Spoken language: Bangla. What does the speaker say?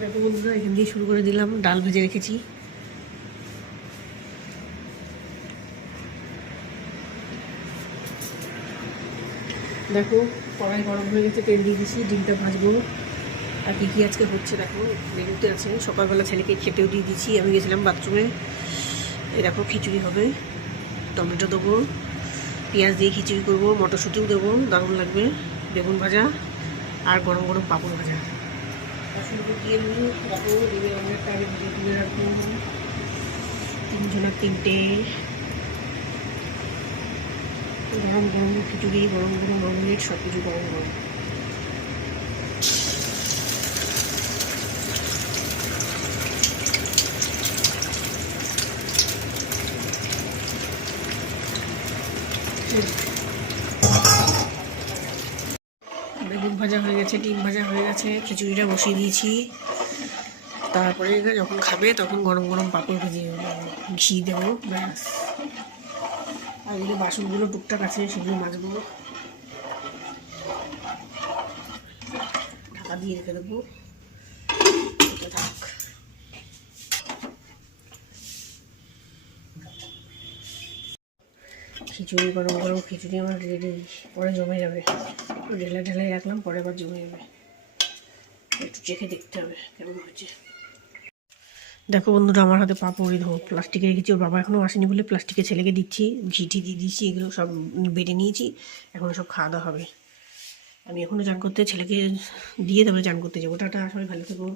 দেখো বন্ধুরা, এখান দিয়ে শুরু করে দিলাম। ডাল ভেজে রেখেছি। দেখো কড়াই গরম হয়ে গেছে, তেল দিয়ে দিয়েছি, ডিমটা ভাজবো। আর কী কী আজকে হচ্ছে দেখো, মেনুতে আছে। সকালবেলা ছেলেকে খেতেও দিয়ে দিচ্ছি, আমি গেছিলাম বাথরুমে। এই দেখো খিচুড়ি হবে, টমেটো দেবো, পেঁয়াজ দিয়ে খিচুড়ি করবো, মটরশুঁটিও দেবো, দারুণ লাগবে। বেগুন ভাজা আর গরম গরম পাঁপড় ভাজা। শুরু দিয়ে নেবো। দেখো ডিমের অমলেটটা আগে ভেজে তুলে রাখবো। 3 জনের 3টে। গরম গরম খিচুড়ি, গরম গরম অমলেট, সব কিছু গরম গরম। বেগুন ভাজা হয়ে গেছে, ডিম ভাজা হয়ে গেছে, খিচুড়িটা বসিয়ে দিয়েছি। তারপরে যখন খাবে তখন গরম গরম পাঁপড় ভেজে ঘি দেবো, ব্যাস। আর এই যে বাসনগুলো টুকটাক আছে, সেগুলো মাজবো। ঢাকা দিয়ে রেখে দেবো, এটা থাক। খিচুড়ি, গরম গরম খিচুড়ি আমার রেডি। পরে জমে যাবে, ঢেলে ঢেলে রাখলাম, পরে আবার জমে যাবে। একটু চেখে দেখতে হবে কেমন হয়েছে। দেখো বন্ধুরা, আমার হাতে পাঁপড় ধো প্লাস্টিকে রেখেছি। ওর বাবা এখনও আসেনি বলে প্লাস্টিকে ছেলেকে দিচ্ছি। ঘিটি দিয়ে দিচ্ছি, এগুলো সব বেটে নিয়েছি। এখন সব খাওয়া দাওয়া হবে। আমি এখনও চান করতে ছেলেকে দিয়ে তারপরে চান করতে যাবো। টাটা, সবাই ভালো থেকো।